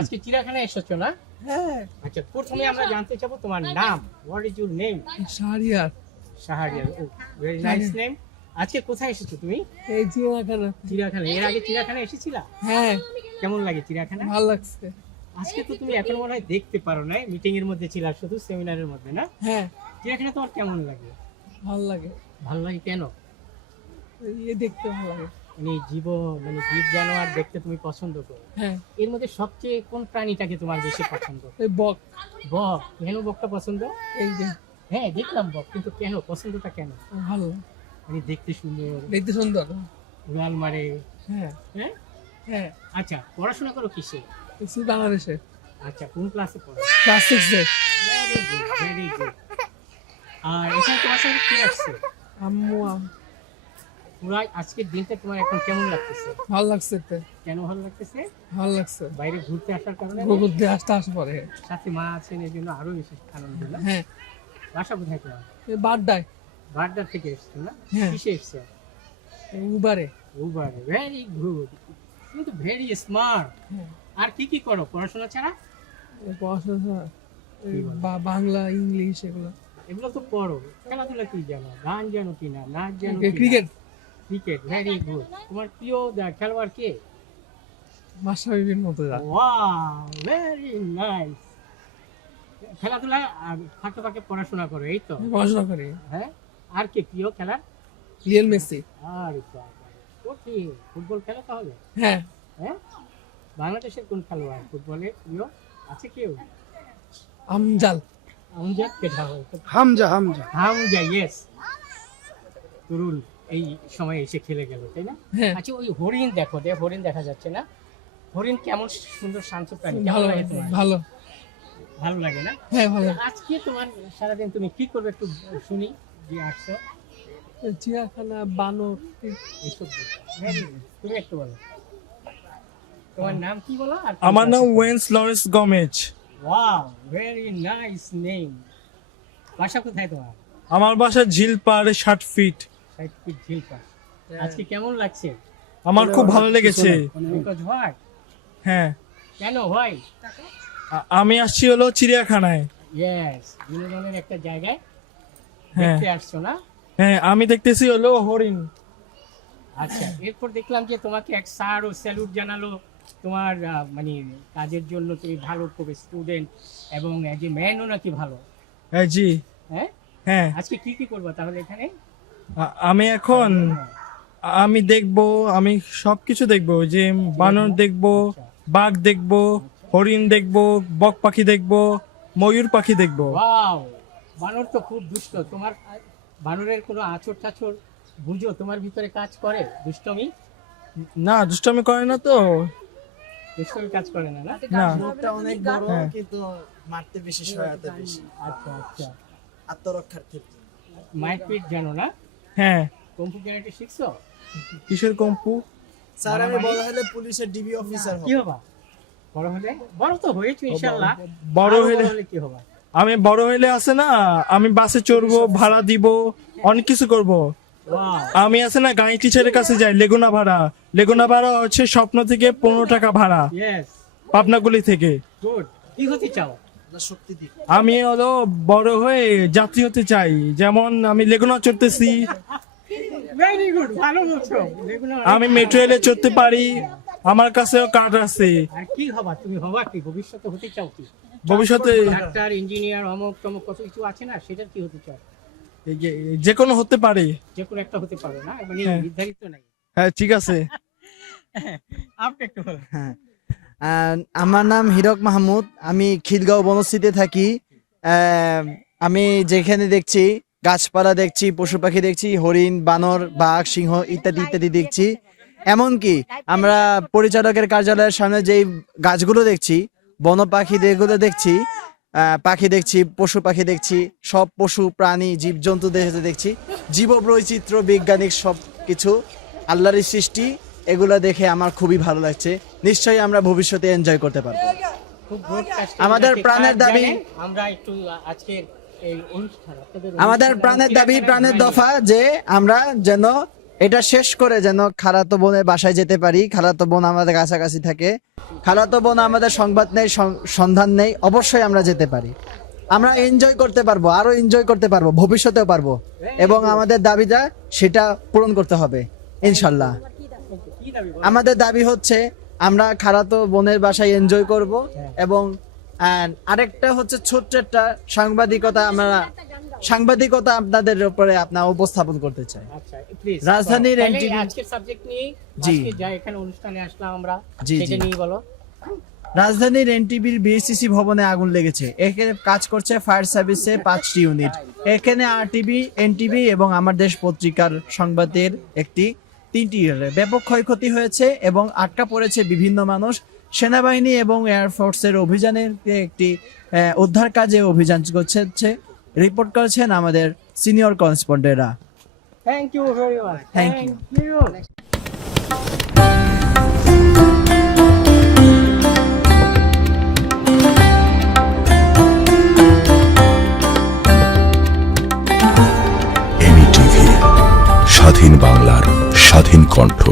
আজকে চিড়িয়াখানায় এসেছো না? হ্যাঁ। আচ্ছা, প্রথমে আমরা জানতে চাবো তোমার নাম। What is your name? Shahriar. Shahriar. Oh, very nice name. আজকে কোথায় এসেছো তুমি? এই চিড়িয়াখানা। চিড়িয়াখানা। এর আগে চিড়িয়াখানায় এসেছিলা? হ্যাঁ। কেমন লাগে চিড়িয়াখানা? ভালো লাগছে। আজকে তো তুমি এখন মনে হয় দেখতে পারো না, মিটিং এর মধ্যে ছিলা, শুধু সেমিনারের মধ্যে না? হ্যাঁ। চিড়িয়াখানা তোমার কেমন লাগে? ভালো লাগে। ভালো লাগে কেন? দেখতে ভালো লাগে। মানে জীব জানোয়ার দেখতে তুমি পছন্দ করো? হ্যাঁ। এর মধ্যে সবচেয়ে কোন প্রাণীটাকে তোমার বেশি পছন্দ? এই বক। বক। কেন বকটা পছন্দ? এই যে। হ্যাঁ, দেখলাম বক, কিন্তু কেন পছন্দটা কেন? ভালো। মানে দেখতে সুন্দর, দেখতে সুন্দর। উড়াল মারে। হ্যাঁ। হ্যাঁ। হ্যাঁ। আচ্ছা, পড়াশোনা করো কিসে? বাংলাদেশে। আচ্ছা, কোন ক্লাসে পড়ো? ক্লাস 6 এ। Very good, very good. আর এখানে তোমার সঙ্গে কে আসছে? আম্মু। পুরো আজকের দিনটা তোমার এখন কেমন লাগতেছে? ভালো লাগছে। কেন ভালো লাগতেছে? ভালো লাগছে। বাইরে ঘুরতে আসার কারণে? ঘুরতে আসতে পরে। সাথে মা আছেন, এই জন্য আরো বেশি আনন্দ না? হ্যাঁ। বাসা কোথায় তোমার? বাড্ডায়। বাড্ডা থেকে এসছো না? হ্যাঁ। কিসে এসছো? উবারে। উবারে। ভেরি গুড, তুমি তো ভেরি স্মার্ট। আর কি কি করো পড়াশোনা ছাড়া? পড়াশোনা বাংলা, ইংলিশ এগুলো। এগুলো তো পড়ো। খেলাধুলা কি জানো? গান জানো কিনা? নাচ জানো? ক্রিকেট। ক্রিকেট। Very good. তোমার প্রিয় খেলোয়াড় কে? মাশরাফির মতো। Wow, very nice. খেলাধুলা আর ফাঁকে ফাঁকে পড়াশোনা করো, এই তো? পড়াশোনা করি। হ্যাঁ। আর কে প্রিয় খেলার? Lionel Messi. আর কি ফুটবল খেলো তাহলে? হ্যাঁ। হ্যাঁ। বাংলাদেশের কোন খেলোয়াড় ফুটবলে প্রিয় আছে কেউ? আমজাদ। আমজাদ কেটা হয়? হামজা। হামজা, ইয়েস। তরুণ এই সময় এসে খেলে গেল, তাই না? হ্যাঁ। আচ্ছা, ওই হরিণ দেখো, হরিণ দেখা যাচ্ছে না? হরিণ কেমন সুন্দর শান্ত প্রাণী, কেমন ভালো লাগে তোমার? ভালো ভালো লাগে না? হ্যাঁ ভালো। আজকে তোমার সারাদিন তুমি কি করবে একটু শুনি, যে আসছো। চিড়িয়াখানা, বানর এইসব Very good. তুমি একটু বলো তোমার নাম কি বলো? আর আমার নাম Owens Lawrence Gomez. Wow, very nice name. বাসা কোথায় তোমার? আমার বাসা ঝিলপাড় 60 ফিট। 60 ফিট ঝিলপা। আজকে কেমন লাগছে? আমার খুব ভালো লেগেছে। Because why? হ্যাঁ, কেন ভাই? আমি আসছি হলো চিড়িয়াখানায়। ইয়েস, বিনোদনের একটা জায়গায় হ্যাঁ দেখতে আসছো না? হ্যাঁ, আমি দেখতেছি হলো হরিণ। আচ্ছা, এরপর দেখলাম যে তোমাকে এক স্যার ও স্যালুট জানালো তোমার মানে কাজের জন্য, তুমি ভালো খুব স্টুডেন্ট এবং এজ এ ম্যানও নাকি ভালো। হ্যাঁ জি। হ্যাঁ। হ্যাঁ, আজকে কি কি করবা তাহলে এখানে? আমি এখন আমি দেখবো, আমি সবকিছু দেখবো, যে বানর দেখবো, বাঘ দেখবো, হরিণ দেখবো, বক পাখি দেখবো, ময়ূর পাখি দেখবো। ওয়াও, বানর তো খুব দুষ্ট। তোমার বানরের কোনো আঁচড় টাচড় বুঝো তোমার ভিতরে কাজ করে? দুষ্টমি? না, দুষ্টামি করে না তো। দুষ্টমি কাজ করে না? না। না। মুখটা অনেক বড়, হ্যাঁ। কিন্তু মারতে বেশি সহায়তা বেশি, আচ্ছা আচ্ছা। আত্মরক্ষার ক্ষেত্রে। মায়ের পিঠ জানো না? হ্যাঁ। কম্পু গ্যারান্টি শিখছো? কিসের কম্পু? স্যার, আমি বড় হলে পুলিশের ডিবি অফিসার হব। কি হবা বড় হলে? বড় তো হয়েছো ইনশাআল্লাহ। বড় আরো হলে কি হবা? আমি বড় হইলে আছে না, আমি বাসে চড়বো, ভাড়া দিব, অনেক কিছু করব। ওয়াও, আমি আছে না গাড়ি টিচারের কাছে যাই, লেগুনা ভাড়া হচ্ছে স্বপ্ন থেকে 15 টাকা ভাড়া, ইয়েস, পাবনাগুলি থেকে। গুড। কি হতে চাও? আপনার শক্তি দিক। আমি হলো বড় হয়ে যাত্রী হতে চাই, যেমন আমি লেগুনা চড়তেছি, ভেরি গুড, ভালো বলছো। লেগুনা আমি মেট্রো রেলে চড়তে পারি, আমার কাছেও কার্ড আছে। আর কি হবা তুমি? হবা কি ভবিষ্যতে হতে চাও? কি ভবিষ্যতে ডাক্তার, ইঞ্জিনিয়ার, অমুক তমুক কত কিছু আছে না, সেটার কি হতে চাও? যে কোনো হতে পারে। যে কোনো একটা হতে পারো না, মানে হ্যাঁ। নির্ধারিত নাই। হ্যাঁ, ঠিক আছে। আপনি একটু বলুন। হ্যাঁ, আমার নাম হিরক মাহমুদ, আমি খিলগাঁও বনশ্রীতে থাকি। আমি যেখানে দেখছি গাছপালা দেখছি, পশু পাখি দেখছি, হরিণ, বানর, বাঘ, সিংহ ইত্যাদি ইত্যাদি দেখছি। এমনকি আমরা পরিচালকের কার্যালয়ের সামনে যেই গাছগুলো দেখছি, বন পাখিদেরগুলো দেখছি, পাখি দেখছি, পশু পাখি দেখছি, সব পশু প্রাণী জীবজন্তু দেখছি, জীব বৈচিত্র্য, বৈজ্ঞানিক সব কিছু আল্লাহরই সৃষ্টি। এগুলো দেখে আমার খুবই ভালো লাগছে। নিশ্চয়ই আমরা ভবিষ্যতে এনজয় করতে পারবো। খুব broadcast আমাদের একটা প্রাণের কাজ দাবি, জানেন, আমরা একটু আজকের এই অনুষ্ঠান, আপনাদের আমাদের অনুষ্ঠানে প্রাণের দাবি, চিড়িয়াখানায় প্রাণের ঘুরাই দফা যে আমরা যেন এটা শেষ করে যেন খালাতো বোনের বাসায় যেতে পারি। খালাতো বোন আমাদের কাছাকাছি থাকে, খালাতো বোন আমাদের সংবাদ নেই, সন্ধান নেই, অবশ্যই আমরা যেতে পারি। আমরা এনজয় করতে পারবো, আরো এনজয় করতে পারবো, ভবিষ্যতেও পারবো, এবং আমাদের দাবিটা সেটা পূরণ করতে হবে ইনশাল্লাহ। কি দাবি বলো? আমাদের দাবি হচ্ছে আমরা খালাতো বোনের বাসায় এনজয় করব, এবং আরেকটা হচ্ছে ছোট্ট একটা সাংবাদিকতা আপনাদের উপরে আপনার উপস্থাপন করতে চাই। আচ্ছা প্লিজ রাজধানীর NTV আজকের সাবজেক্ট নিয়ে জি। আজকে যা এখানে অনুষ্ঠানে আসলাম আমরা জি, সেটা জি। নিয়ে বলো। রাজধানীর এনটিভির বিএসসিসি ভবনে আগুন লেগেছে। এখানে কাজ করছে ফায়ার সার্ভিসে 5টি ইউনিট। এখানে আরটিভি, এনটিভি এবং আমার দেশ পত্রিকার সংবাদের 3টি ইউনিট। ব্যাপক ক্ষয়ক্ষতি হয়েছে এবং আটকা পড়েছে বিভিন্ন মানুষ। সেনাবাহিনী এবং এয়ারফোর্সের অভিযানের একটি উদ্ধার কাজে অভিযান করছে, রিপোর্ট করেছেন আমাদের সিনিয়র করেসপন্ডেন্টরা। Thank you very much. Thank you. এমই টিভি, স্বাধীন বাংলার স্বাধীন কণ্ঠ।